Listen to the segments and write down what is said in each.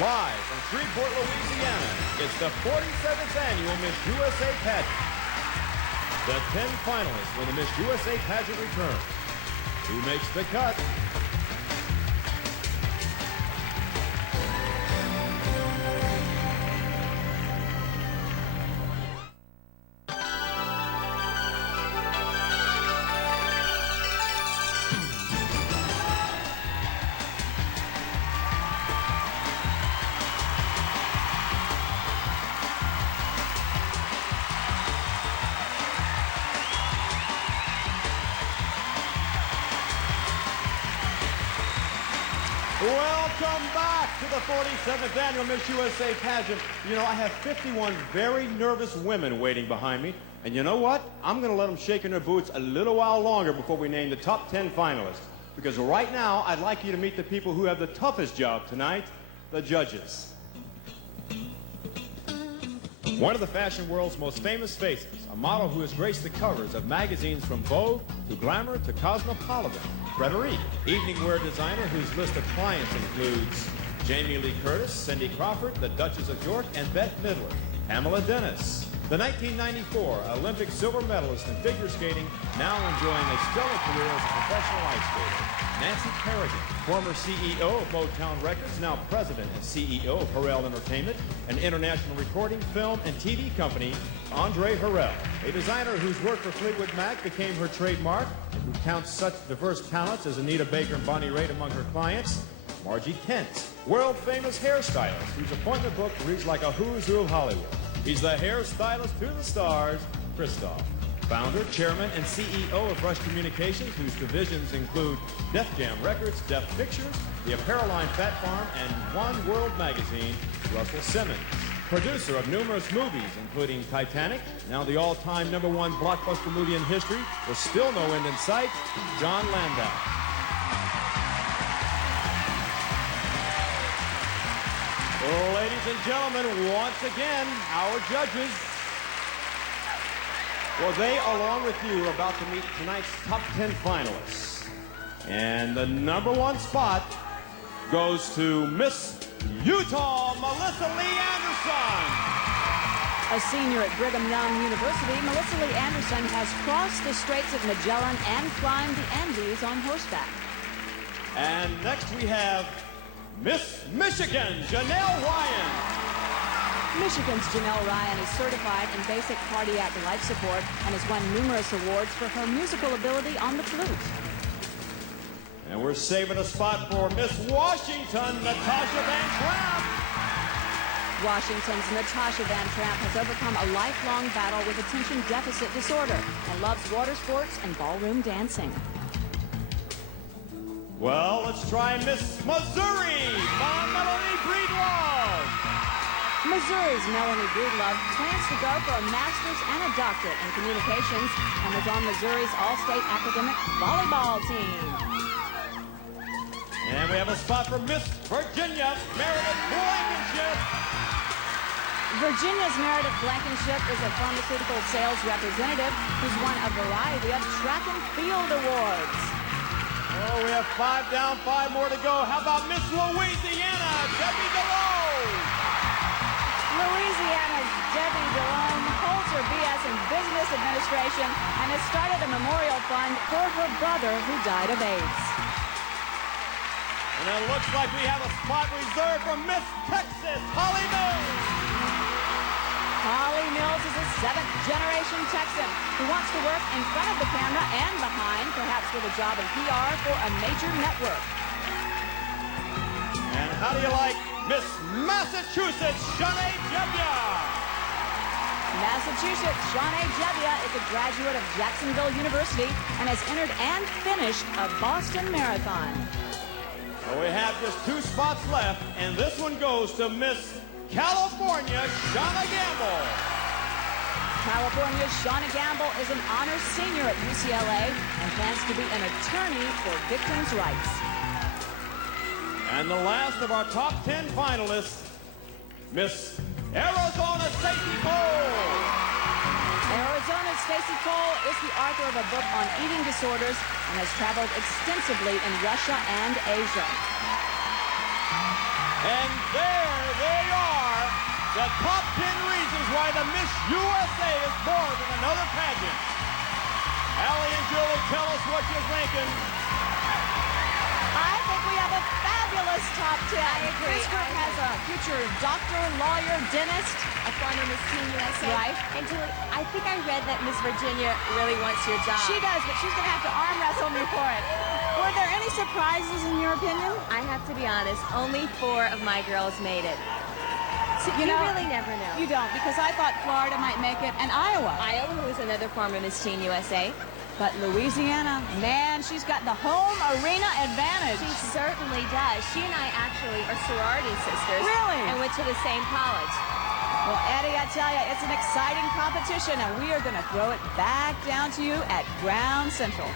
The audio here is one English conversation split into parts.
Live from Shreveport, Louisiana, it's the 47th annual Miss USA pageant. The 10 finalists for the Miss USA pageant return. Who makes the cut? Welcome back to the 47th annual Miss USA pageant. You know, I have 51 very nervous women waiting behind me. And you know what? I'm going to let them shake in their boots a little while longer before we name the top 10 finalists. Because right now, I'd like you to meet the people who have the toughest job tonight, the judges. One of the fashion world's most famous faces, a model who has graced the covers of magazines from Vogue to Glamour to Cosmopolitan, Frederique, evening wear designer whose list of clients includes Jamie Lee Curtis, Cindy Crawford, the Duchess of York, and Bette Midler. Pamela Dennis, the 1994 Olympic silver medalist in figure skating, now enjoying a stellar career as a professional ice skater. Nancy Kerrigan, former CEO of Motown Records, now president and CEO of Harrell Entertainment, an international recording, film, and TV company, Andre Harrell, a designer whose work for Fleetwood Mac became her trademark, and who counts such diverse talents as Anita Baker and Bonnie Raitt among her clients, Margie Kent, world-famous hairstylist whose appointment book reads like a who's who of Hollywood. He's the hairstylist to the stars, Christoph. Founder, chairman, and CEO of Rush Communications, whose divisions include Def Jam Records, Def Pictures, the apparel line Fat Farm, and One World Magazine, Russell Simmons. Producer of numerous movies, including Titanic, now the all-time #1 blockbuster movie in history, with still no end in sight, John Landau. Ladies and gentlemen, once again, our judges. Well, they, along with you, are about to meet tonight's top 10 finalists. And the #1 spot goes to Miss Utah, Melissa Lee Anderson. A senior at Brigham Young University, Melissa Lee Anderson has crossed the Straits of Magellan and climbed the Andes on horseback. And next we have Miss Michigan, Janelle Ryan. Michigan's Janelle Ryan is certified in basic cardiac life support and has won numerous awards for her musical ability on the flute. And we're saving a spot for Miss Washington, Natasha Van Tramp. Washington's Natasha Van Tramp has overcome a lifelong battle with attention deficit disorder and loves water sports and ballroom dancing. Well, let's try Miss Missouri, Melanie Breedlove. Missouri's Melanie Breedlove plans to go for a master's and a doctorate in communications and was on Missouri's All-State Academic Volleyball team. And we have a spot for Miss Virginia, Meredith Blankenship. Virginia's Meredith Blankenship is a pharmaceutical sales representative who's won a variety of track and field awards. Oh, we have 5 down, 5 more to go. How about Miss Louisiana, Debbie DeLone? Louisiana's Debbie DeLone holds her BS in Business Administration and has started a memorial fund for her brother who died of AIDS. And it looks like we have a spot reserved for Miss Texas, Holly Mills. Holly Mills is a 7th-generation Texan who wants to work in front of the camera and behind, perhaps with a job in PR for a major network. And how do you like Miss Massachusetts, Shawnae Jebbia? Massachusetts, Shawnae Jebbia is a graduate of Jacksonville University and has entered and finished a Boston Marathon. Well, we have just 2 spots left, and this one goes to Miss California, Shauna Gamble. California's Shauna Gamble is an honors senior at UCLA and plans to be an attorney for victims' rights. And the last of our top 10 finalists, Miss Arizona Stacey Cole. Arizona's Stacey Cole is the author of a book on eating disorders and has traveled extensively in Russia and Asia. And there they are, the top 10 reasons why the Miss USA is more than another pageant. Allie and Julie, tell us what you're thinking. I think we have a fabulous top 10. I agree. This group has a future doctor, lawyer, dentist. A former Miss Teen USA. Right. And Julie, I think I read that Miss Virginia really wants your job. She does, but she's going to have to arm wrestle me for it. Were there any surprises in your opinion? I have to be honest, only 4 of my girls made it. So you really never know. You don't, because I thought Florida might make it, and Iowa. Iowa, who is another former Miss Teen USA. But Louisiana, man, she's got the home arena advantage. She certainly does. She and I actually are sorority sisters. Really? And went to the same college. Well, Eddie, I tell you, it's an exciting competition, and we are going to throw it back down to you at Ground Central.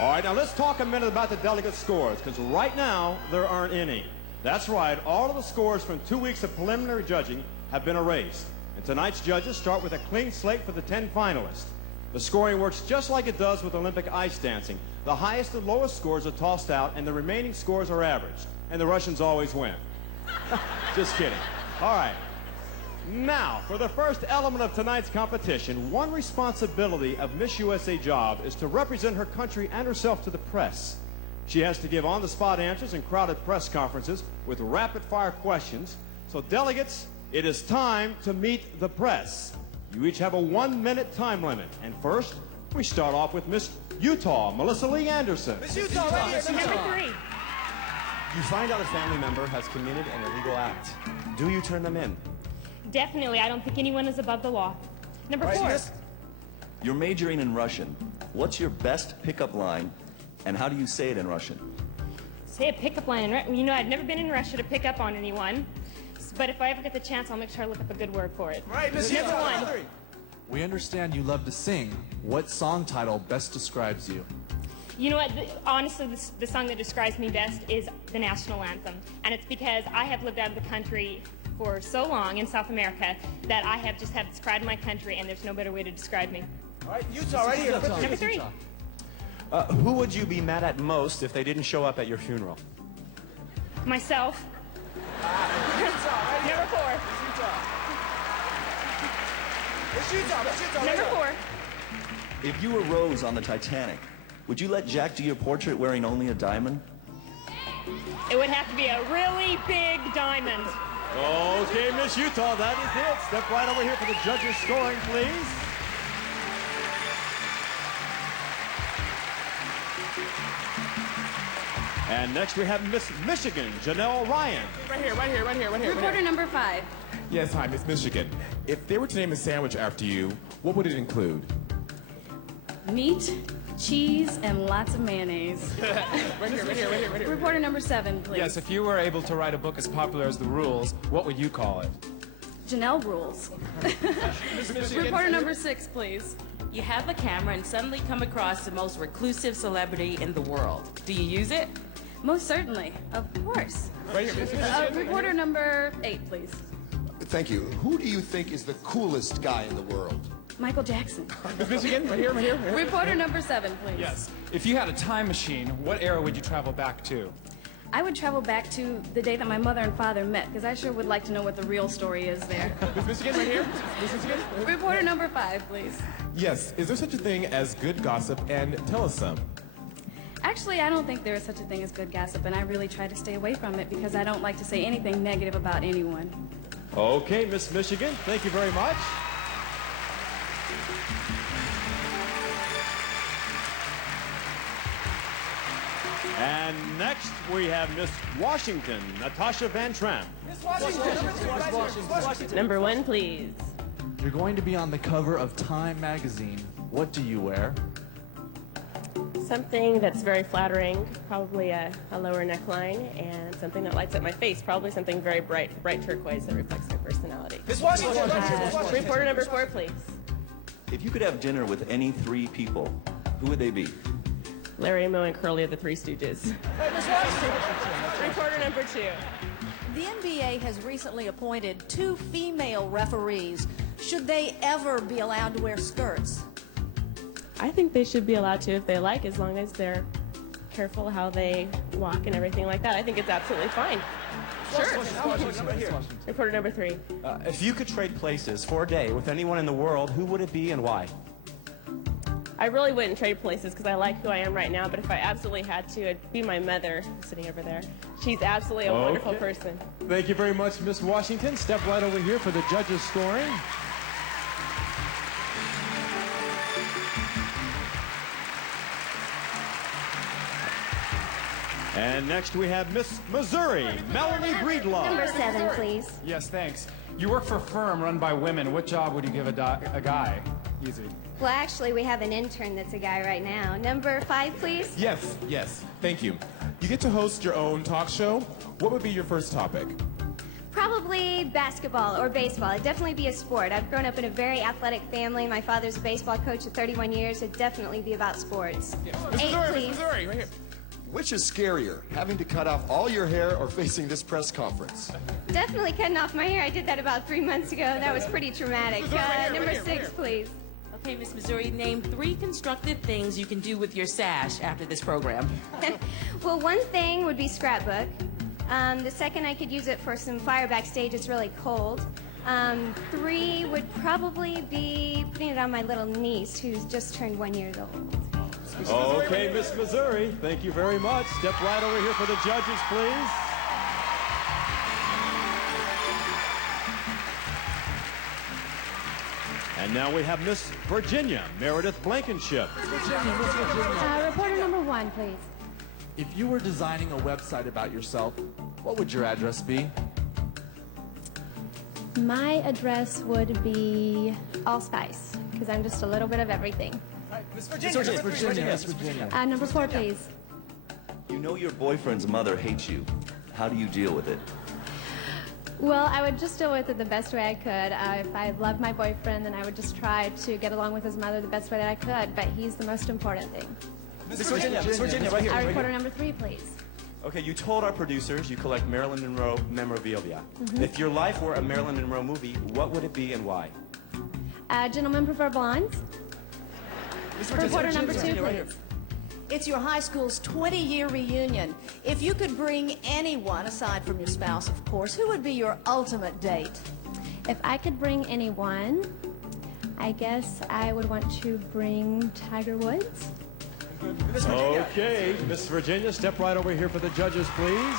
All right, now let's talk a minute about the delegate scores, because right now there aren't any. That's right, all of the scores from 2 weeks of preliminary judging have been erased. And tonight's judges start with a clean slate for the 10 finalists. The scoring works just like it does with Olympic ice dancing. The highest and lowest scores are tossed out, and the remaining scores are averaged. And the Russians always win. Just kidding. All right. Now, for the first element of tonight's competition, one responsibility of Miss USA job is to represent her country and herself to the press. She has to give on-the-spot answers in crowded press conferences with rapid-fire questions. So, delegates, it is time to meet the press. You each have a 1-minute time limit. And first, we start off with Miss Utah, Melissa Lee Anderson. Miss Utah, right here, Number 3. You find out a family member has committed an illegal act. Do you turn them in? Definitely. I don't think anyone is above the law. Number 4. You're majoring in Russian. What's your best pickup line, and how do you say it in Russian? Say a pickup line. You know, I've never been in Russia to pick up on anyone. But if I ever get the chance, I'll make sure I look up a good word for it. Right, Miss Number Utah. 1. We understand you love to sing. What song title best describes you? You know what? Honestly, the song that describes me best is the national anthem. And it's because I have lived out of the country for so long in South America that I have just had this pride in my country, and there's no better way to describe me. All right, Utah, right here. Number 3. Who would you be mad at most if they didn't show up at your funeral? Myself. Number 4. Number 4. If you were Rose on the Titanic, would you let Jack do your portrait wearing only a diamond? It would have to be a really big diamond. Okay, Miss Utah, that is it. Step right over here for the judges' scoring, please. And next we have Miss Michigan, Janelle Ryan. Right here. Reporter number 5. Yes, hi, Miss Michigan. If they were to name a sandwich after you, what would it include? Meat, cheese, and lots of mayonnaise. Right here. Reporter number 7, please. Yes, if you were able to write a book as popular as The Rules, what would you call it? Janelle Rules. Reporter number 6, please. You have a camera and suddenly come across the most reclusive celebrity in the world. Do you use it? Most certainly. Of course. Right here, Miss Michigan. Reporter number 8, please. Thank you. Who do you think is the coolest guy in the world? Michael Jackson. Miss Michigan, right here. Reporter number 7, please. Yes. If you had a time machine, what era would you travel back to? I would travel back to the day that my mother and father met, because I sure would like to know what the real story is there. Miss Michigan, right here. Miss Michigan. Reporter number 5, please. Yes, is there such a thing as good gossip? And tell us some. Actually, I don't think there is such a thing as good gossip, and I really try to stay away from it because I don't like to say anything negative about anyone. Okay, Miss Michigan, thank you very much. And next we have Miss Washington, Natasha Van Tramp. Number 1, please. You're going to be on the cover of Time magazine. What do you wear? Something that's very flattering, probably a lower neckline, and something that lights up my face, probably something very bright turquoise that reflects my personality. Miss Washington. Reporter number 4, please. If you could have dinner with any 3 people, who would they be? Larry, Moe, and Curly of the Three Stooges. Reporter number 2. The NBA has recently appointed 2 female referees. Should they ever be allowed to wear skirts? I think they should be allowed to if they like, as long as they're careful how they walk and everything like that. I think it's absolutely fine. Sure. Reporter number 3. If you could trade places for a day with anyone in the world, who would it be and why? I really wouldn't trade places because I like who I am right now, but if I absolutely had to, it'd be my mother sitting over there. She's absolutely a wonderful person. Thank you very much, Miss Washington. Step right over here for the judges' scoring. And next we have Miss Missouri, Melanie Breedlove. Number 7, please. Yes, thanks. You work for a firm run by women. What job would you give a guy? Easy. Well, actually, we have an intern that's a guy right now. Number 5, please. Yes. Thank you. You get to host your own talk show. What would be your first topic? Probably basketball or baseball. It'd definitely be a sport. I've grown up in a very athletic family. My father's a baseball coach for 31 years. It'd definitely be about sports. 8, please. Missouri, right here. Which is scarier, having to cut off all your hair or facing this press conference? Definitely cutting off my hair. I did that about 3 months ago. That was pretty traumatic. Number 6, please. Okay, Miss Missouri, name 3 constructive things you can do with your sash after this program. Well, one thing would be scrapbook. The second, I could use it for some fire backstage. It's really cold. 3 would probably be putting it on my little niece, who's just turned 1 year old. Okay, Miss Missouri, thank you very much. Step right over here for the judges, please. And now we have Miss Virginia, Meredith Blankenship. Reporter number 1, please. If you were designing a website about yourself, what would your address be? My address would be allspice, because I'm just a little bit of everything. Miss Virginia. Number 4, please. You know your boyfriend's mother hates you. How do you deal with it? Well, I would just deal with it the best way I could. If I loved my boyfriend, then I would just try to get along with his mother the best way that I could, but he's the most important thing. Miss Virginia, right here. Reporter number 3, please. Okay, you told our producers you collect Marilyn Monroe memorabilia. If your life were a Marilyn Monroe movie, what would it be and why? Gentlemen prefer blondes. Reporter number 2, please. It's your high school's 20-year reunion. If you could bring anyone, aside from your spouse, of course, who would be your ultimate date? If I could bring anyone, I guess I would want to bring Tiger Woods. Okay, Miss Virginia, step right over here for the judges, please.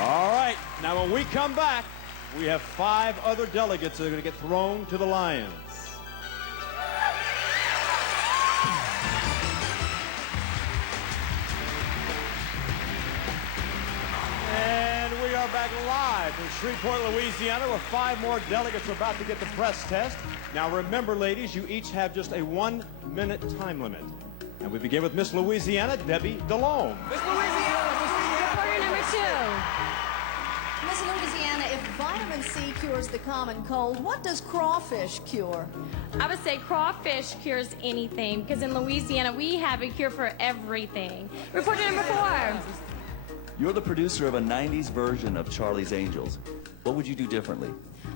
All right, now when we come back, we have 5 other delegates that are going to get thrown to the lions. And we are back live from Shreveport, Louisiana, where 5 more delegates are about to get the press test. Now remember, ladies, you each have just a 1-minute time limit. And we begin with Miss Louisiana, Debbie DeLome. Miss Louisiana! Reporter number 2. Miss Louisiana, if vitamin C cures the common cold, what does crawfish cure? I would say crawfish cures anything, because in Louisiana we have a cure for everything. Reporter number 4. You're the producer of a 90s version of Charlie's Angels. What would you do differently?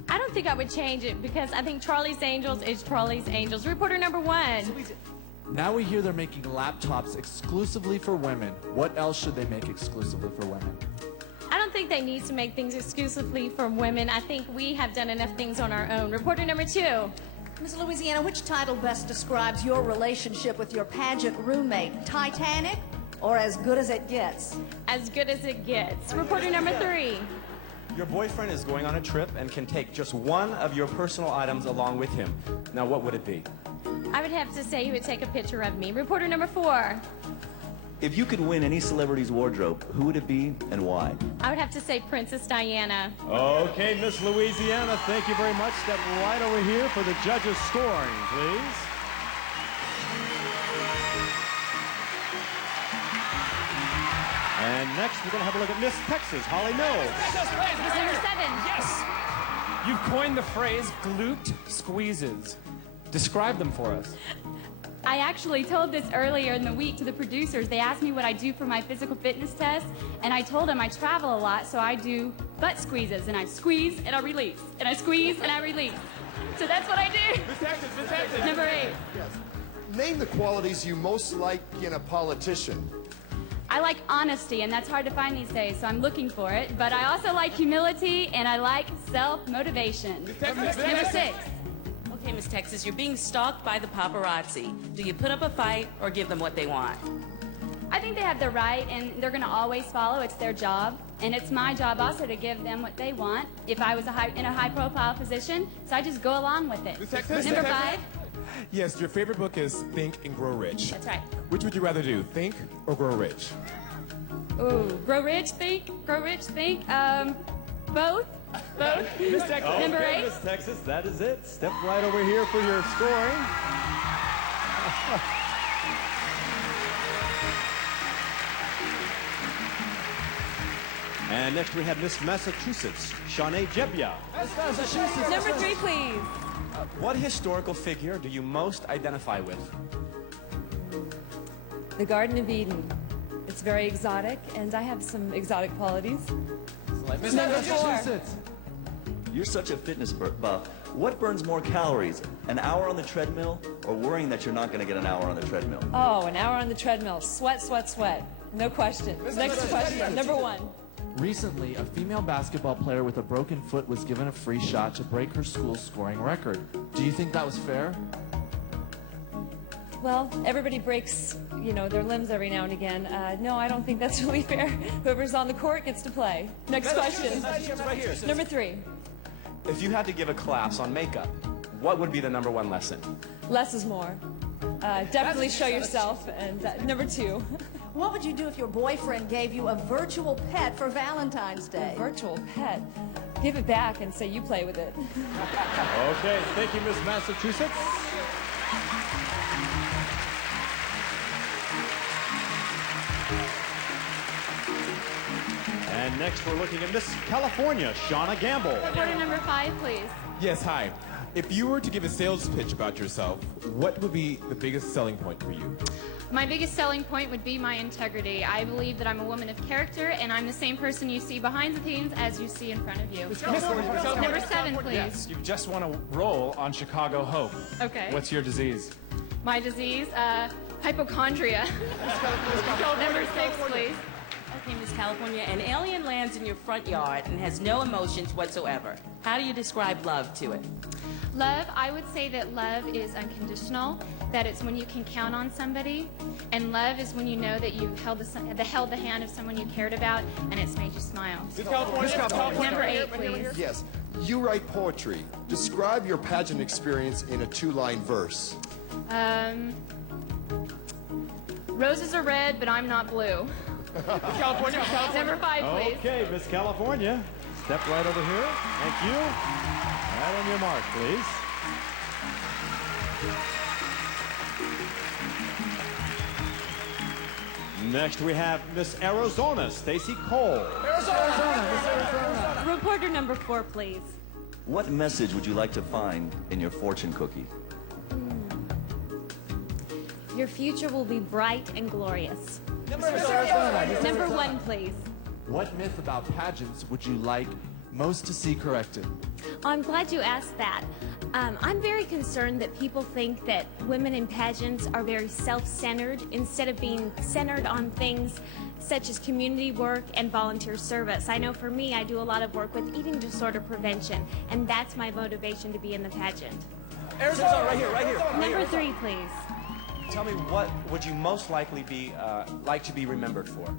I don't think I would change it, because I think Charlie's Angels is Charlie's Angels. Reporter number 1. Now we hear they're making laptops exclusively for women. What else should they make exclusively for women? I don't think they need to make things exclusively for women. I think we have done enough things on our own. Reporter number 2. Miss Louisiana, which title best describes your relationship with your pageant roommate? Titanic or As Good as It Gets? As good as it gets. Reporter number 3. Your boyfriend is going on a trip and can take just one of your personal items along with him. Now, what would it be? I would have to say he would take a picture of me. Reporter number 4. If you could win any celebrity's wardrobe, who would it be and why? I would have to say Princess Diana. Okay, Miss Louisiana, thank you very much. Step right over here for the judges' scoring, please. And next, we're going to have a look at Miss Texas, Holly Mills. Miss number 7. Yes! You've coined the phrase glute squeezes. Describe them for us. I actually told this earlier in the week to the producers. They asked me what I do for my physical fitness test, and I told them I travel a lot, so I do butt squeezes, and I squeeze and I release, and I squeeze and I release. So that's what I do. Miss Texas. Number 8. Yes. Name the qualities you most like in a politician. I like honesty, and that's hard to find these days, so I'm looking for it. But I also like humility, and I like self-motivation. Number 6. Okay, Miss Texas, you're being stalked by the paparazzi. Do you put up a fight or give them what they want? I think they have the right, and they're going to always follow. It's their job, and it's my job also to give them what they want if I was in a high-profile position, so I just go along with it. Number 5. Yes, your favorite book is Think and Grow Rich. That's right. Which would you rather do, think or grow rich? Ooh, grow rich, think, both. Miss Texas. Number Okay, 8. Miss Texas, that is it. Step right over here for your scoring. And next we have Miss Massachusetts, Shawnae Jebbia. Number 3, please. What historical figure do you most identify with? The Garden of Eden. It's very exotic, and I have some exotic qualities. Number 4. You're such a fitness buff. What burns more calories, an hour on the treadmill or worrying that you're not going to get an hour on the treadmill? Oh, an hour on the treadmill. Sweat, sweat, sweat. No question. Next question. Number 1. Recently, a female basketball player with a broken foot was given a free shot to break her school's scoring record. Do you think that was fair? Well, everybody breaks, their limbs every now and again. No, I don't think that's really fair. Whoever's on the court gets to play. Next question. Number 3. If you had to give a class on makeup, what would be the number 1 lesson? Less is more. Definitely show yourself. And number 2. What would you do if your boyfriend gave you a virtual pet for Valentine's Day? A virtual pet? Give it back and say you play with it. Okay, thank you, Miss Massachusetts. And next we're looking at Miss California, Shauna Gamble. Reporter number 5, please. Yes, hi. If you were to give a sales pitch about yourself, what would be the biggest selling point for you? My biggest selling point would be my integrity. I believe that I'm a woman of character, and I'm the same person you see behind the scenes as you see in front of you. Number 7, please. Yes, you just want to roll on Chicago Hope. Okay. What's your disease? My disease, hypochondria. Number 6, please. Okay, Miss California, an alien lands in your front yard and has no emotions whatsoever. How do you describe love to it? Love, I would say that love is unconditional, that it's when you can count on somebody, and love is when you know that you've held the hand of someone you cared about, and it's made you smile. Number 8, please. Yes. You write poetry. Describe your pageant experience in a 2-line verse. Roses are red, but I'm not blue. California. Number 5, please. Okay, Miss California, step right over here. Thank you. Right on your mark, please. Next we have Miss Arizona, Stacy Cole. Arizona. Reporter number 4, please. What message would you like to find in your fortune cookie? Your future will be bright and glorious. Number 1, please. What myth about pageants would you like most to see corrected? I'm glad you asked that. I'm very concerned that people think that women in pageants are very self-centered instead of being centered on things such as community work and volunteer service. I know for me, I do a lot of work with eating disorder prevention, and that's my motivation to be in the pageant. Arizona, right here. Number 3, please. Tell me, what would you most likely be like to be remembered for?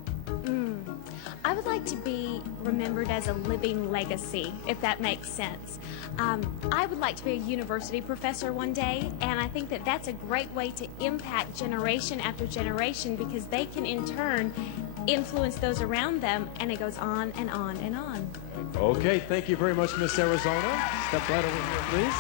I would like to be remembered as a living legacy, if that makes sense. I would like to be a university professor one day, and I think that that's a great way to impact generation after generation because they can in turn influence those around them, and it goes on and on and on. Okay, thank you very much, Miss Arizona. Step right over here, please.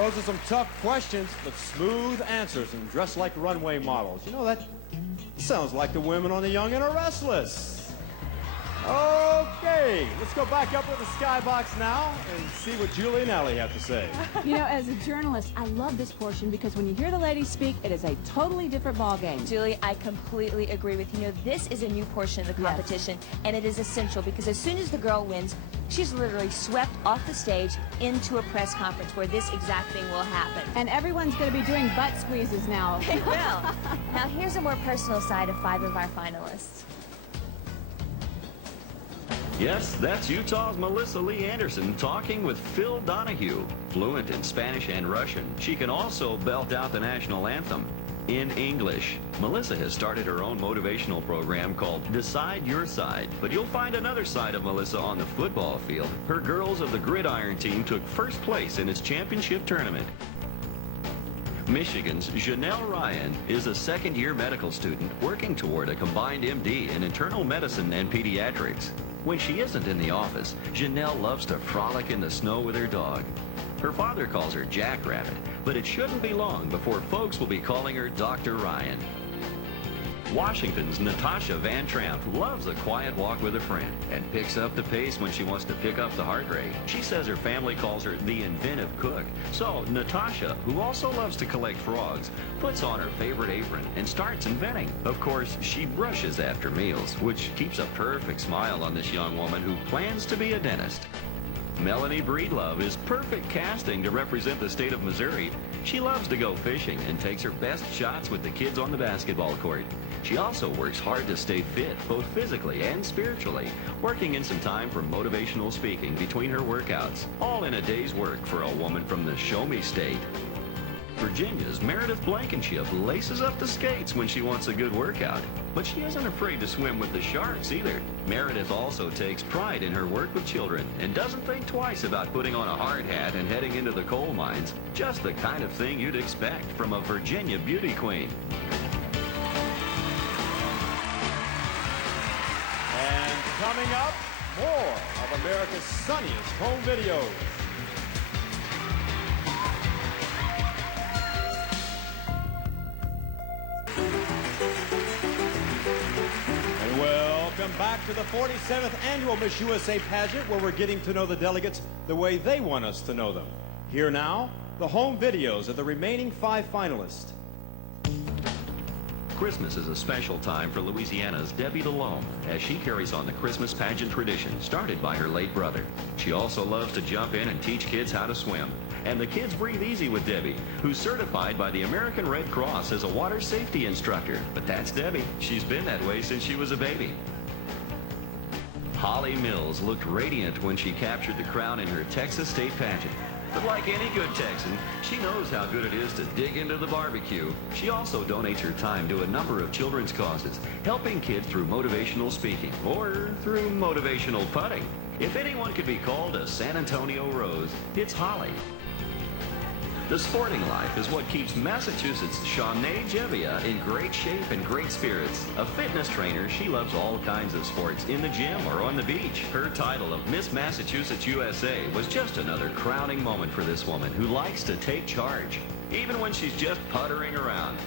Those are some tough questions, but smooth answers and dressed like runway models. You know, that sounds like the women on The Young and the Restless. Okay, let's go back up to the skybox now and see what Julie and Allie have to say. You know, as a journalist, I love this portion because when you hear the ladies speak, it is a totally different ballgame. Julie, I completely agree with you. You know, this is a new portion of the competition, and it is essential because as soon as the girl wins, she's literally swept off the stage into a press conference where this exact thing will happen. And everyone's going to be doing butt squeezes now. They will. Now, here's a more personal side of 5 of our finalists. Yes, that's Utah's Melissa Lee Anderson talking with Phil Donahue. Fluent in Spanish and Russian, she can also belt out the national anthem in English. Melissa has started her own motivational program called Decide Your Side, but you'll find another side of Melissa on the football field. Her girls of the Gridiron team took first place in its championship tournament. Michigan's Janelle Ryan is a second-year medical student working toward a combined MD in internal medicine and pediatrics. When she isn't in the office, Janelle loves to frolic in the snow with her dog. Her father calls her Jackrabbit, but it shouldn't be long before folks will be calling her Dr. Ryan. Washington's Natasha Van Tramp loves a quiet walk with a friend and picks up the pace when she wants to pick up the heart rate. She says her family calls her the inventive cook. So Natasha, who also loves to collect frogs, puts on her favorite apron and starts inventing. Of course, she brushes after meals, which keeps a perfect smile on this young woman who plans to be a dentist. Melanie Breedlove is perfect casting to represent the state of Missouri. She loves to go fishing and takes her best shots with the kids on the basketball court. She also works hard to stay fit, both physically and spiritually, working in some time for motivational speaking between her workouts, all in a day's work for a woman from the Show Me State. Virginia's Meredith Blankenship laces up the skates when she wants a good workout, but she isn't afraid to swim with the sharks either. Meredith also takes pride in her work with children and doesn't think twice about putting on a hard hat and heading into the coal mines. Just the kind of thing you'd expect from a Virginia beauty queen. And coming up, more of America's sunniest home videos. And welcome back to the 47th Annual Miss USA Pageant, where we're getting to know the delegates the way they want us to know them. Here now, the home videos of the remaining 5 finalists. Christmas is a special time for Louisiana's Debbie DeLome as she carries on the Christmas pageant tradition started by her late brother. She also loves to jump in and teach kids how to swim. And the kids breathe easy with Debbie, who's certified by the American Red Cross as a water safety instructor. But that's Debbie. She's been that way since she was a baby. Holly Mills looked radiant when she captured the crown in her Texas State pageant. But like any good Texan, she knows how good it is to dig into the barbecue. She also donates her time to a number of children's causes, helping kids through motivational speaking or through motivational putting. If anyone could be called a San Antonio Rose, it's Holly. The sporting life is what keeps Massachusetts' Shawnae Jebbia in great shape and great spirits. A fitness trainer, she loves all kinds of sports in the gym or on the beach. Her title of Miss Massachusetts USA was just another crowning moment for this woman who likes to take charge, even when she's just puttering around.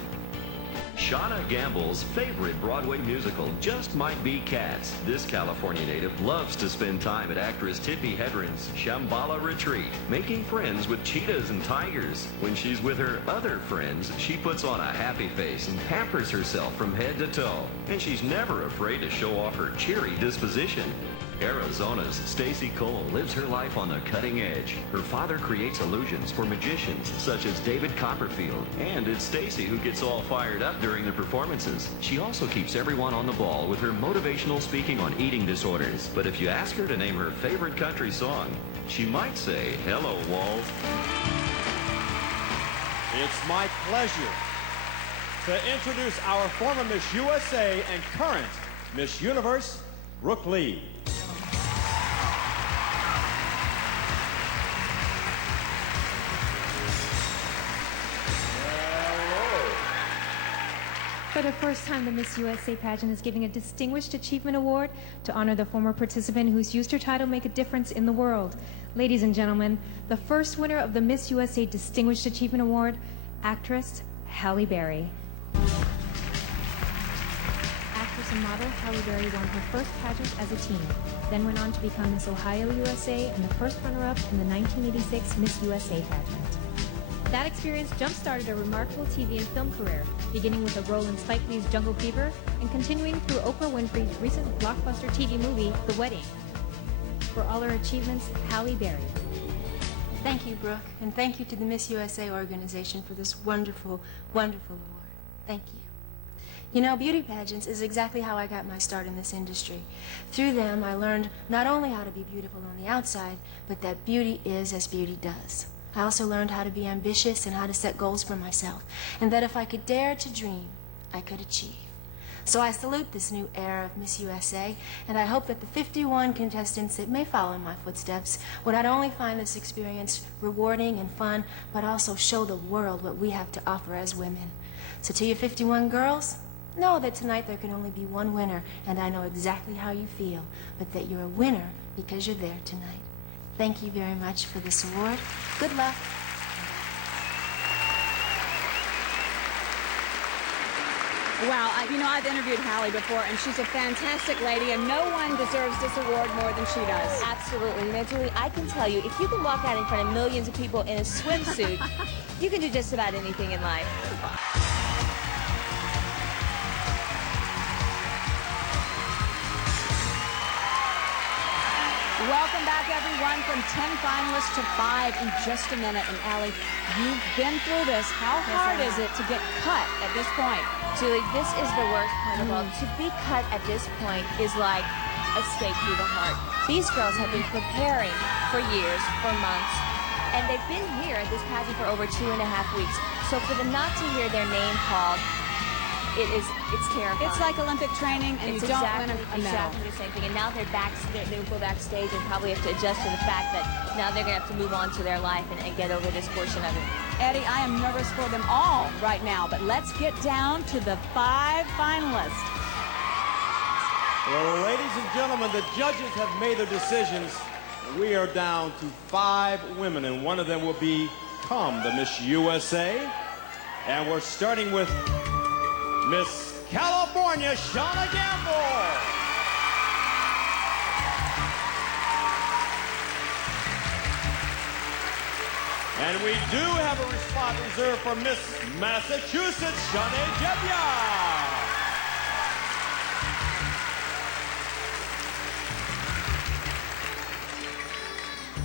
Shauna Gamble's favorite Broadway musical just might be Cats. This California native loves to spend time at actress Tippi Hedren's Shambhala Retreat, making friends with cheetahs and tigers. When she's with her other friends, she puts on a happy face and pampers herself from head to toe. And she's never afraid to show off her cheery disposition. Arizona's Stacy Cole lives her life on the cutting edge. Her father creates illusions for magicians such as David Copperfield, and it's Stacy who gets all fired up during the performances. She also keeps everyone on the ball with her motivational speaking on eating disorders. But if you ask her to name her favorite country song, she might say, "Hello, Walt." It's my pleasure to introduce our former Miss USA and current Miss Universe, Brooke Lee. For the first time, the Miss USA pageant is giving a Distinguished Achievement Award to honor the former participant who's used her title to make a difference in the world. Ladies and gentlemen, the first winner of the Miss USA Distinguished Achievement Award, actress Halle Berry. Actress and model, Halle Berry won her first pageant as a teen, then went on to become Miss Ohio USA and the first runner-up in the 1986 Miss USA pageant. That experience jump-started a remarkable TV and film career, beginning with a role in Spike Lee's Jungle Fever and continuing through Oprah Winfrey's recent blockbuster TV movie, The Wedding. For all her achievements, Halle Berry. Thank you, Brooke, and thank you to the Miss USA organization for this wonderful, wonderful award. Thank you. You know, beauty pageants is exactly how I got my start in this industry. Through them, I learned not only how to be beautiful on the outside, but that beauty is as beauty does. I also learned how to be ambitious and how to set goals for myself, and that if I could dare to dream, I could achieve. So I salute this new era of Miss USA, and I hope that the 51 contestants that may follow in my footsteps will not only find this experience rewarding and fun, but also show the world what we have to offer as women. So to you 51 girls, know that tonight there can only be one winner, and I know exactly how you feel, but that you're a winner because you're there tonight. Thank you very much for this award. Good luck. Wow, you know, I've interviewed Halle before, and she's a fantastic lady, and no one deserves this award more than she does. Absolutely. Now, Julie, I can tell you, if you can walk out in front of millions of people in a swimsuit, you can do just about anything in life. Welcome back, everyone, from 10 finalists to 5 in just a minute. And, Allie, you've been through this. How hard is it to get cut at this point? Julie, this is the worst part of all. To be cut at this point is like a stake through the heart. These girls have been preparing for years, for months, and they've been here at this pageant for over 2.5 weeks. So for them not to hear their name called, it's terrifying. It's like Olympic training, and it's you don't win a medal. Exactly the same thing. And now they'll go backstage and probably have to adjust to the fact that now they're going to have to move on to their life and get over this portion of it. Eddie, I am nervous for them all right now, but let's get down to the 5 finalists. Well, ladies and gentlemen, the judges have made their decisions. We are down to 5 women, and one of them will become the Miss USA. And we're starting with Miss California, Shawnae Jebbia. And we do have a spot reserved for Miss Massachusetts, Shawnae Jebbia.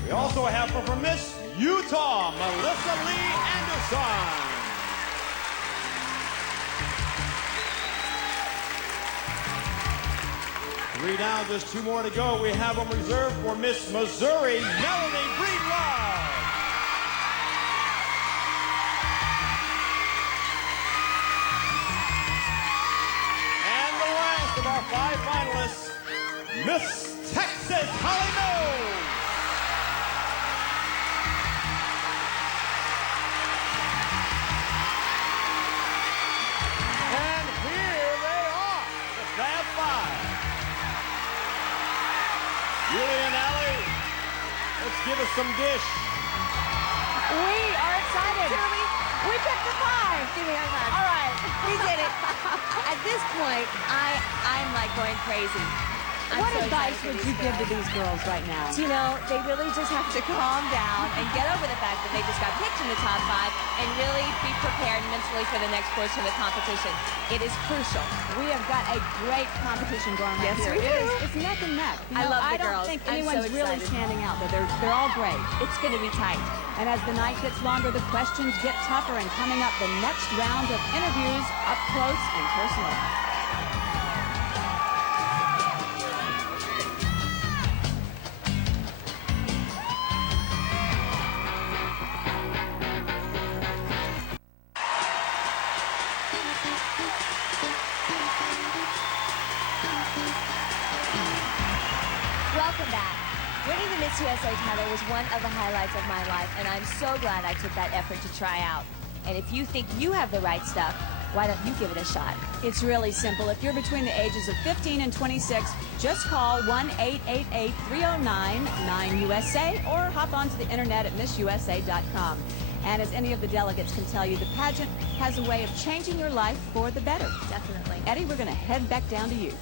We also have her from Miss Utah, Melissa Lee Anderson. Three down, just 2 more to go. We have them reserved for Miss Missouri, Melanie Breedlove. And the last of our 5 finalists, Miss Texas, Holly Knowles. And here they are, the Fab 5. Julie and Allie, let's give us some dish. We are excited. Julie, we picked the 5. Give me a hug. All right, we did it. At this point, I'm like going crazy. What advice would you give to these girls right now? You know, they really just have to calm down and get over the fact that they just got picked in the top 5 and really be prepared mentally for the next portion of the competition. It is crucial. We have got a great competition going right here. Yes, we do. It's neck and neck. I love the I don't girls. think I'm anyone's so really excited. standing out, but they're all great. It's going to be tight. And as the night gets longer, the questions get tougher, and coming up, the next round of interviews up close and personal. Welcome back. Winning the Miss USA title was one of the highlights of my life, and I'm so glad I took that effort to try out. And if you think you have the right stuff, why don't you give it a shot? It's really simple. If you're between the ages of 15 and 26, just call 1-888-309-9USA or hop onto the internet at MissUSA.com. And as any of the delegates can tell you, the pageant has a way of changing your life for the better. Definitely. Eddie, we're going to head back down to you.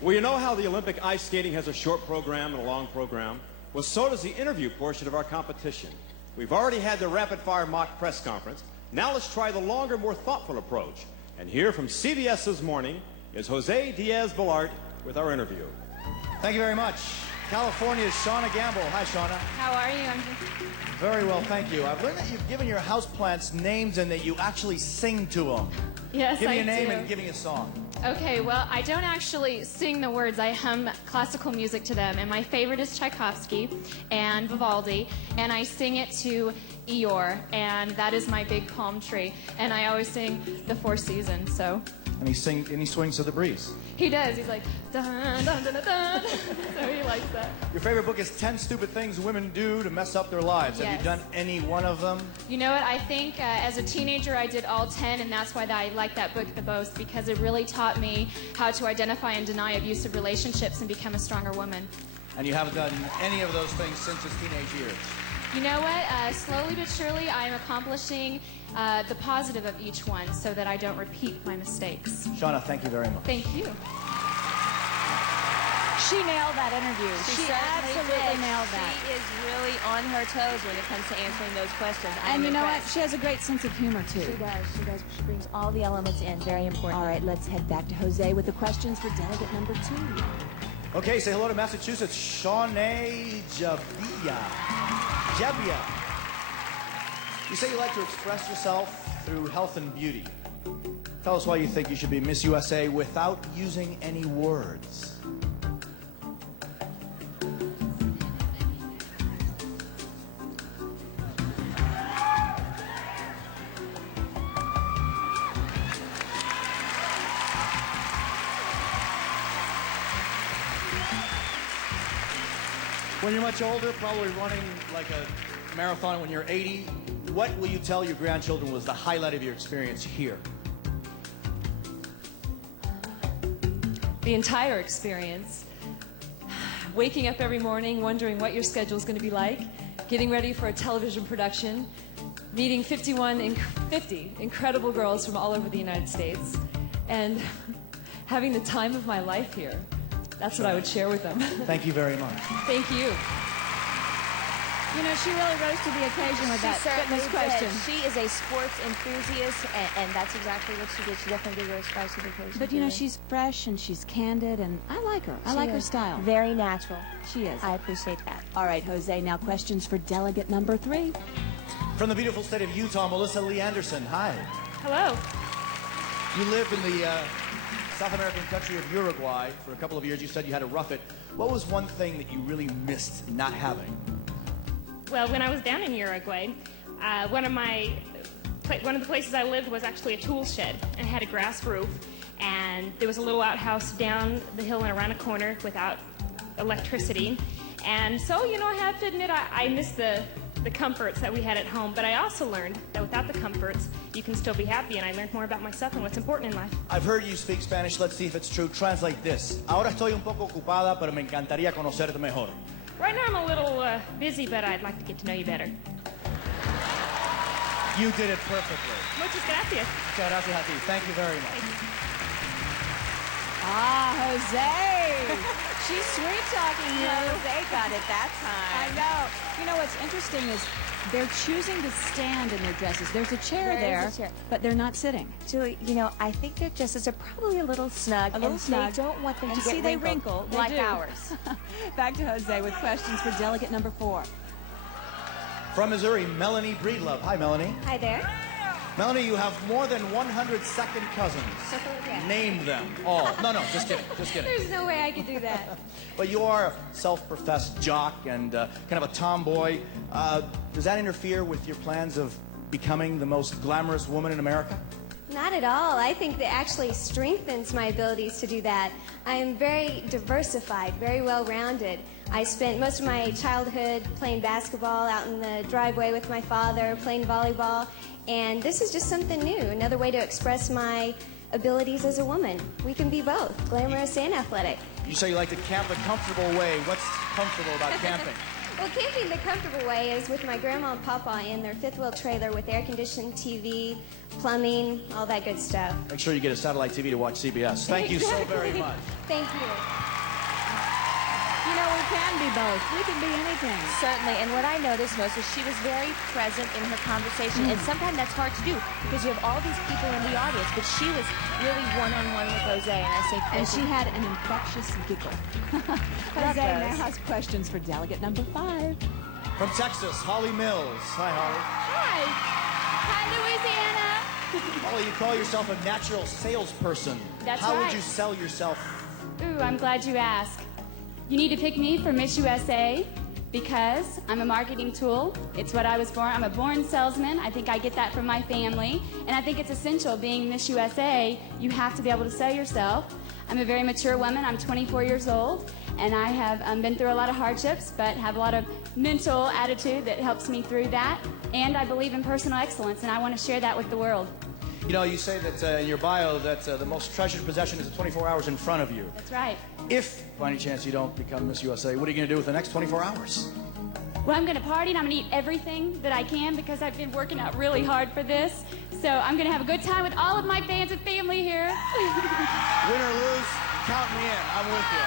Well, you know how the Olympic ice skating has a short program and a long program? Well, so does the interview portion of our competition. We've already had the rapid-fire mock press conference. Now let's try the longer, more thoughtful approach. And here from CBS This Morning is Jose Diaz-Balart with our interview. Thank you very much. California's Shawnae Gamble. Hi, Shawnae. How are you? I'm just... Very well, thank you. I've learned that you've given your houseplants names and that you actually sing to them. Yes, Give me I a name do. and give me a song. Okay, well, I don't actually sing the words. I hum classical music to them, and my favorite is Tchaikovsky and Vivaldi, and I sing it to Eeyore, and that is my big palm tree, and I always sing the Four Seasons, so... And he swings to the breeze. He does. He's like, dun, dun, dun, dun, dun. So he likes that. Your favorite book is 10 Stupid Things Women Do to Mess Up Their Lives. Have Yes. you done any one of them? You know what? I think as a teenager I did all 10, and that's why I like that book the most, because it really taught me how to identify and deny abusive relationships and become a stronger woman. And you haven't done any of those things since his teenage years? You know what? Slowly but surely I'm accomplishing the positive of each one so that I don't repeat my mistakes. Shawnae, thank you very much. Thank you. She nailed that interview. She absolutely did. nailed that. She is really on her toes when it comes to answering those questions. And you know what? impressed. She has a great sense of humor, too. She does. She does. She brings all the elements in. Very important. All right, let's head back to Jose with the questions for delegate number 2. Okay, say hello to Massachusetts, Shawnae Jebbia. You say you like to express yourself through health and beauty. Tell us why you think you should be Miss USA without using any words. When you're much older, probably running like a marathon when you're 80, what will you tell your grandchildren was the highlight of your experience here? The entire experience. Waking up every morning, wondering what your schedule is going to be like, getting ready for a television production, meeting 50 incredible girls from all over the United States, and having the time of my life here. That's what I would share with them. Thank you very much. Thank you. You know, she really rose to the occasion with that fitness question. She is a sports enthusiast, and that's exactly what she did. She definitely did rise to the occasion. But you know, she's fresh and she's candid, and I like her. I like her style. Very natural. She is. I appreciate that. All right, Jose, now questions for delegate number 3. From the beautiful state of Utah, Melissa Lee Anderson. Hi. Hello. You live in the South American country of Uruguay for a couple of years. You said you had to rough it. What was one thing that you really missed not having? Well, when I was down in Uruguay, one of the places I lived was actually a tool shed, and it had a grass roof, and there was a little outhouse down the hill and around a corner without electricity. And so, you know, I have to admit I missed the comforts that we had at home, but I also learned that without the comforts, you can still be happy, and I learned more about myself and what's important in life. I've heard you speak Spanish. Let's see if it's true. Translate this. Ahora estoy un poco ocupada, pero me encantaría conocerte mejor. Right now I'm a little busy, but I'd like to get to know you better. You did it perfectly. Muchas gracias. Muchas gracias a ti. Thank you very much. Ah, Jose. She's sweet talking you. Jose got it that time. I know. You know what's interesting is they're choosing to stand in their dresses. There's a chair there, but they're not sitting. Julie, you know, I think their dresses are probably a little snug. They don't want them to get they wrinkle like ours. Back to Jose with questions for delegate number 4. From Missouri, Melanie Breedlove. Hi, Melanie. Hi there. Melanie, you have more than 100 second cousins. Name them all. No, just kidding. Just kidding. There's no way I could do that. But you are a self-professed jock and kind of a tomboy. Does that interfere with your plans of becoming the most glamorous woman in America? Not at all. I think that actually strengthens my abilities to do that. I am very diversified, very well-rounded. I spent most of my childhood playing basketball out in the driveway with my father, playing volleyball, and this is just something new, another way to express my abilities as a woman. We can be both, glamorous and athletic. You say you like to camp a comfortable way. What's comfortable about camping? Well, camping the comfortable way is with my grandma and papa in their fifth-wheel trailer with air-conditioned TV, plumbing, all that good stuff. Make sure you get a satellite TV to watch CBS. Thank you so very much. Thank you. You know, we can be both. We can be anything. Certainly, and what I noticed most is she was very present in her conversation, and sometimes that's hard to do because you have all these people in the audience, but she was really one-on-one with Jose, and I say And she had an infectious giggle. Jose now has questions for delegate number 5. From Texas, Holly Mills. Hi, Holly. Hi. Hi, Louisiana. Holly, you call yourself a natural salesperson. That's How would right. you sell yourself? Ooh, I'm glad you asked. You need to pick me for Miss USA because I'm a marketing tool. It's what I was born. I'm a born salesman. I think I get that from my family. And I think it's essential being Miss USA, you have to be able to sell yourself. I'm a very mature woman. I'm 24 years old. And I have been through a lot of hardships, but have a lot of mental attitude that helps me through that. And I believe in personal excellence, and I want to share that with the world. You know, you say that in your bio that the most treasured possession is the 24 hours in front of you. That's right. If, by any chance, you don't become Miss USA, what are you going to do with the next 24 hours? Well, I'm going to party and I'm going to eat everything that I can because I've been working out really hard for this. So I'm going to have a good time with all of my fans and family here. Win or lose, count me in. I'm with you.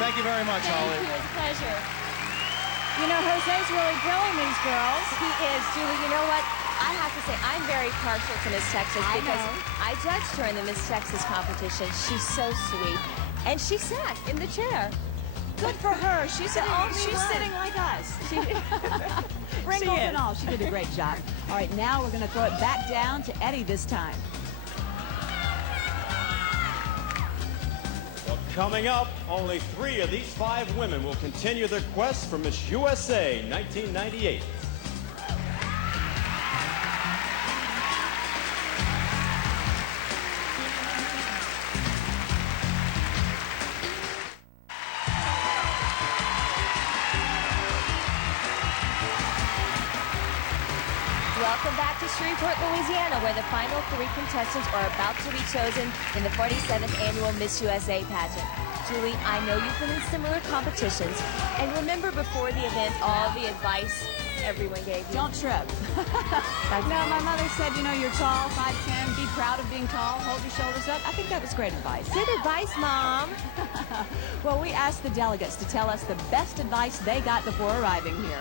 Thank you very much, Holly. Thank you. It's a pleasure. You know, Jose's really grilling these girls. He is, Julie. You know what? I have to say, I'm very partial to Miss Texas because I judged her in the Miss Texas competition. She's so sweet. And she sat in the chair. Good for her. She's sitting like us. Wrinkles and all. She did a great job. All right, now we're going to throw it back down to Eddie this time. Well, coming up, only 3 of these 5 women will continue their quest for Miss USA 1998. Welcome back to Shreveport, Louisiana, where the final 3 contestants are about to be chosen in the 47th annual Miss USA pageant. Julie, I know you've been in similar competitions, and remember before the event all the advice everyone gave you? Don't trip. No, my mother said, you know, you're tall, 5'10", be proud of being tall, hold your shoulders up. I think that was great advice. Good advice, Mom. Well, we asked the delegates to tell us the best advice they got before arriving here.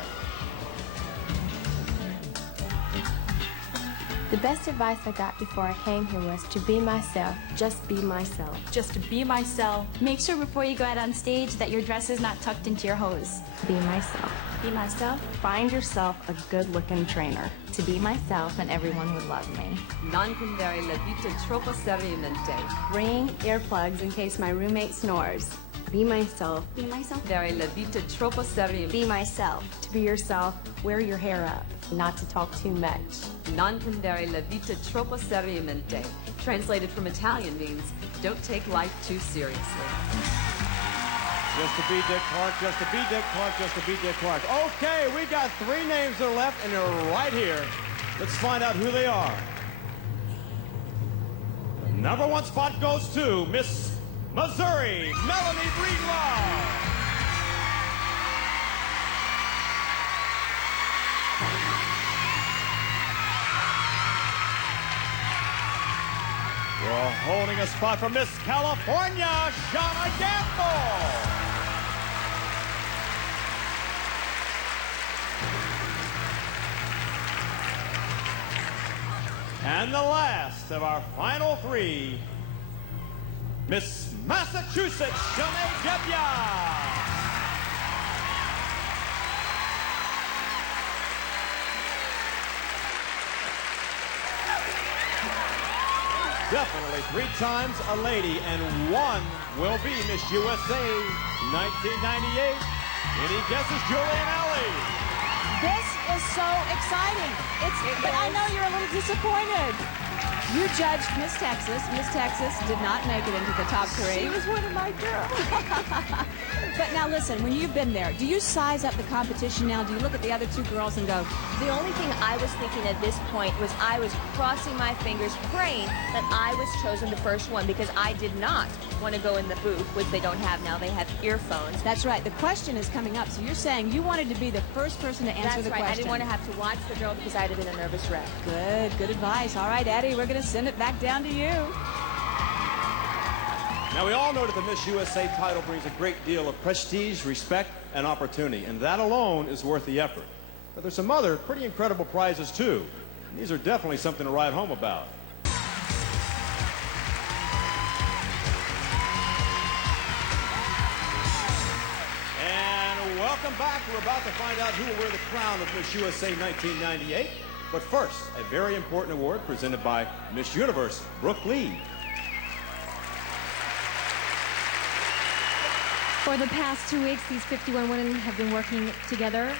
The best advice I got before I came here was to be myself. Just be myself. Just to be myself. Make sure before you go out on stage that your dress is not tucked into your hose. Be myself. Be myself. Find yourself a good-looking trainer. To be myself and everyone would love me. Non cambiare la vita troppo seriamente. Bring earplugs in case my roommate snores. Be myself. Be myself. Cambiare la vita troppo seriamente. Be myself. To be yourself, wear your hair up. Not to talk too much. Non cambiare la vita troppo seriamente. Translated from Italian means, don't take life too seriously. Just to be Dick Clark, just to be Dick Clark, just to be Dick Clark. Okay, we got 3 names that are left, and they're right here. Let's find out who they are. The number 1 spot goes to Miss Missouri, Melanie Breedlove. We're holding a spot for Miss California, Shawnae Jebbia. And the last of our final 3, Miss Massachusetts, Shawnae Jebbia. Definitely 3 times a lady, and 1 will be Miss USA 1998. Any guesses, Julie and Ellie? This is so exciting. But I know you're a little disappointed. You judged Miss Texas. Miss Texas did not make it into the top 3. She was one of my girls. But now listen, when you've been there, do you size up the competition now? Do you look at the other 2 girls and go, The only thing I was thinking at this point was I was crossing my fingers, praying that I was chosen the first one, because I did not want to go in the booth, which they don't have now. They have earphones. That's right. The question is coming up. So you're saying you wanted to be the first person to answer the question. That's right. I didn't want to have to watch the drill because I'd have been a nervous wreck. Good advice. All right, Eddie, we're going to send it back down to you. Now, we all know that the Miss USA title brings a great deal of prestige, respect, and opportunity, and that alone is worth the effort. But there's some other pretty incredible prizes, too. And these are definitely something to write home about. And welcome back. We're about to find out who will wear the crown of Miss USA 1998. But first, a very important award presented by Miss Universe, Brooke Lee. For the past 2 weeks, these 51 women have been working together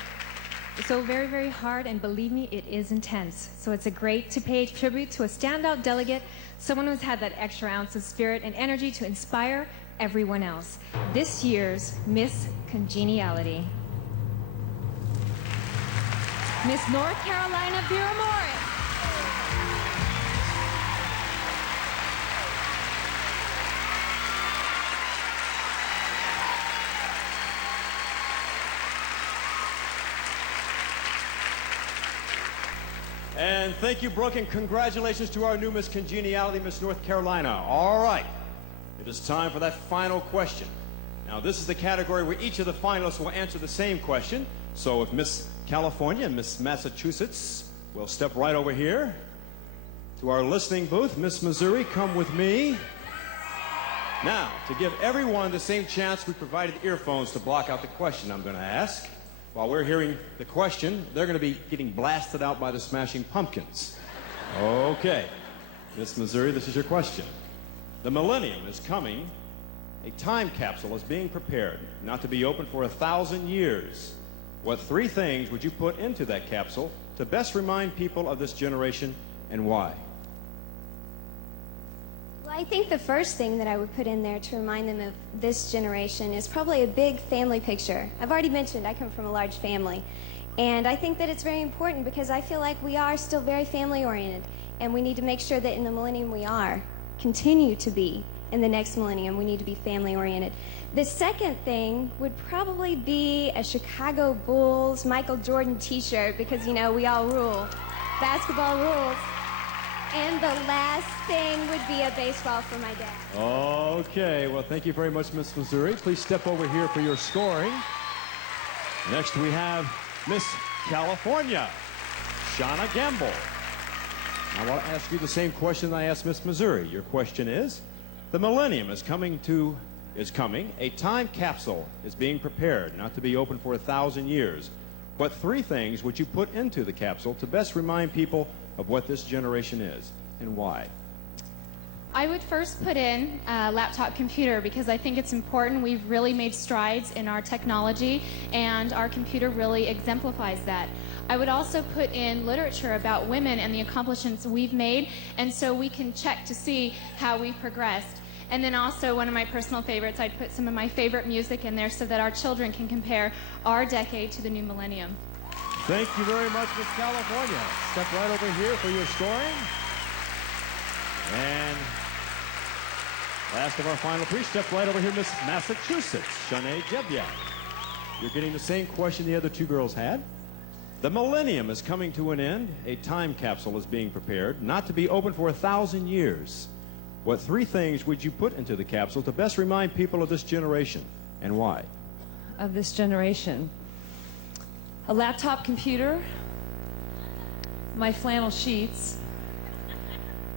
so very, very hard, and believe me, it is intense. So it's a great to pay tribute to a standout delegate, someone who's had that extra ounce of spirit and energy to inspire everyone else. This year's Miss Congeniality. Miss North Carolina, Vera Morris. And thank you, Brooke, and congratulations to our new Miss Congeniality, Miss North Carolina. All right, it is time for that final question. Now, this is the category where each of the finalists will answer the same question. So if Miss California and Miss Massachusetts will step right over here to our listening booth. Miss Missouri, come with me. Now, to give everyone the same chance, we provided earphones to block out the question I'm going to ask. While we're hearing the question, they're going to be getting blasted out by the Smashing Pumpkins. Okay. Miss Missouri, this is your question. The millennium is coming. A time capsule is being prepared, not to be open for 1,000 years. What 3 things would you put into that capsule to best remind people of this generation, and why? Well, I think the first thing that I would put in there to remind them of this generation is probably a big family picture. I've already mentioned I come from a large family, and I think that it's very important because I feel like we are still very family-oriented, and we need to make sure that in the millennium we are, continue to be. In the next millennium, we need to be family-oriented. The second thing would probably be a Chicago Bulls Michael Jordan t-shirt because, you know, we all rule. Basketball rules. And the last thing would be a baseball for my dad. Okay, well, thank you very much, Miss Missouri. Please step over here for your scoring. Next, we have Miss California, Shawnae Jebbia. I want to ask you the same question I asked Miss Missouri. Your question is, the millennium is coming. A time capsule is being prepared, not to be open for 1,000 years. What 3 things would you put into the capsule to best remind people of what this generation is, and why? I would first put in a laptop computer because I think it's important. We've really made strides in our technology, and our computer really exemplifies that. I would also put in literature about women and the accomplishments we've made, and so we can check to see how we've progressed. And then also, one of my personal favorites, I'd put some of my favorite music in there so that our children can compare our decade to the new millennium. Thank you very much, Miss California. Step right over here for your scoring. And last of our final 3, step right over here, Miss Massachusetts, Shawnae Jebbia. You're getting the same question the other 2 girls had. The millennium is coming to an end. A time capsule is being prepared, not to be open for 1,000 years. What 3 things would you put into the capsule to best remind people of this generation, and why? Of this generation. A laptop computer, my flannel sheets,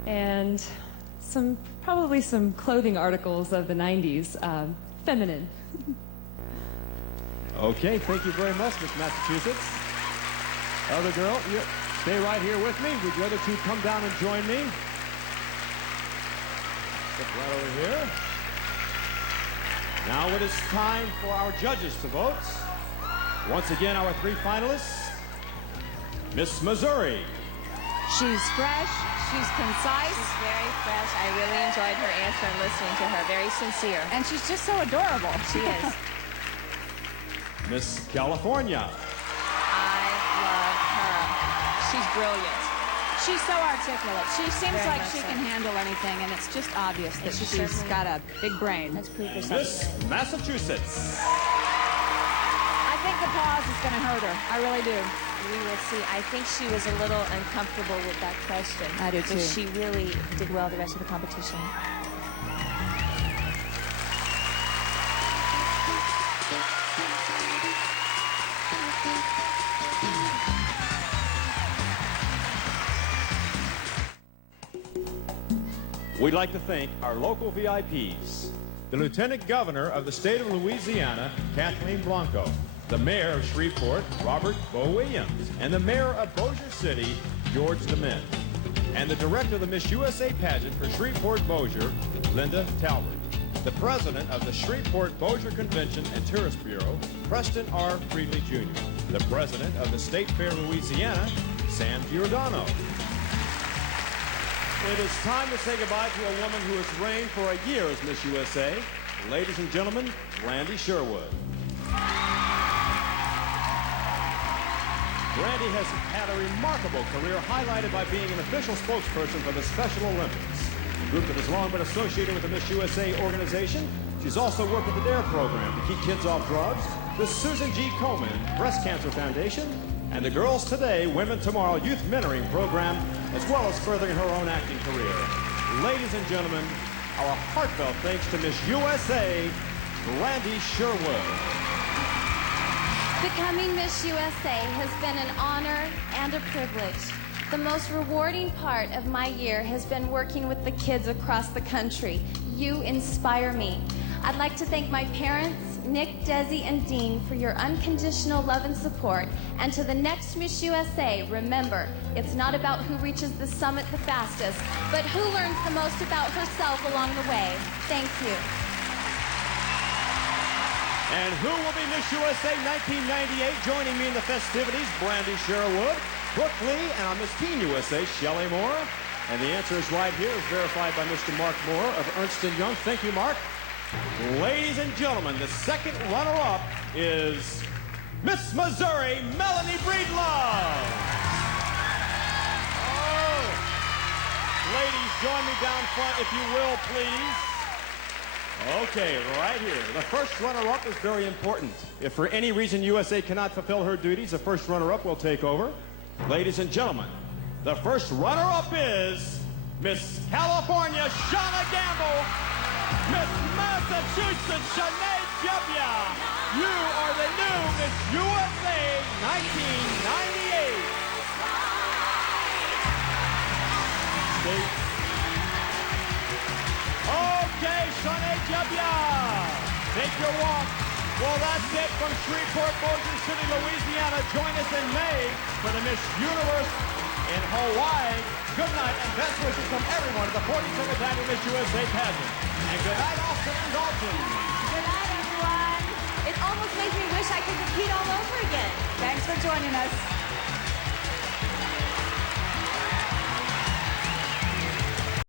and probably some clothing articles of the 90s, feminine. Okay, thank you very much, Miss Massachusetts. Other girl, stay right here with me. Would you other 2 come down and join me? Step right over here. Now it is time for our judges to vote. Once again, our 3 finalists. Miss Missouri. She's fresh, She's concise. She's very fresh. I really enjoyed her answer and listening to her. Very sincere. And she's just so adorable. She is. Miss California. I love her. She's brilliant. She's so articulate. She seems Very like much she so. can handle anything, and it's just obvious that she she's certainly- got a big brain. Let's prove herself. Miss Massachusetts. I think the pause is going to hurt her. I really do. We will see. I think she was a little uncomfortable with that question. I do, But too. she really did well the rest of the competition. We'd like to thank our local VIPs, the Lieutenant Governor of the state of Louisiana, Kathleen Blanco, the Mayor of Shreveport, Robert Bo Williams, and the Mayor of Bossier City, George DeMint, and the Director of the Miss USA pageant for Shreveport-Bossier, Linda Talbert, the President of the Shreveport-Bossier Convention and Tourist Bureau, Preston R. Friedley Jr., the President of the State Fair Louisiana, Sam Giordano. It is time to say goodbye to a woman who has reigned for a year as Miss USA. Ladies and gentlemen, Brandy Sherwood. Brandy has had a remarkable career highlighted by being an official spokesperson for the Special Olympics, a group that has long been associated with the Miss USA organization. She's also worked with the DARE program to keep kids off drugs, the Susan G. Komen Breast Cancer Foundation, and the Girls Today, Women Tomorrow Youth Mentoring Program, as well as furthering her own acting career. Ladies and gentlemen, our heartfelt thanks to Miss USA, Brandy Sherwood. Becoming Miss USA has been an honor and a privilege. The most rewarding part of my year has been working with the kids across the country. You inspire me. I'd like to thank my parents, Nick, Desi, and Dean, for your unconditional love and support. And to the next Miss USA, remember, it's not about who reaches the summit the fastest, but who learns the most about herself along the way. Thank you. And who will be Miss USA 1998? Joining me in the festivities, Brandy Sherwood, Brooke Lee, and on Miss Teen USA, Shelley Moore. And the answer is right here, as verified by Mr. Mark Moore of Ernst & Young. Thank you, Mark. Ladies and gentlemen, the second runner-up is Miss Missouri, Melanie Breedlove. Oh. Ladies, join me down front, if you will, please. Okay, right here. The first runner-up is very important. If for any reason USA cannot fulfill her duties, the first runner-up will take over. Ladies and gentlemen, the first runner-up is Miss California, Shawnae Gamble. Miss Massachusetts, Shawnae Jebbia. You are the new Miss USA 1998. Okay, Shawnae Jebbia, take your walk. Well, that's it from Shreveport, Bossier City, Louisiana. Join us in May for the Miss Universe in Hawaii. Good night and best wishes from everyone at the 42nd Annual Miss USA pageant. And good night, Austin and Dalton. Good night, everyone. It almost makes me wish I could compete all over again. Thanks for joining us.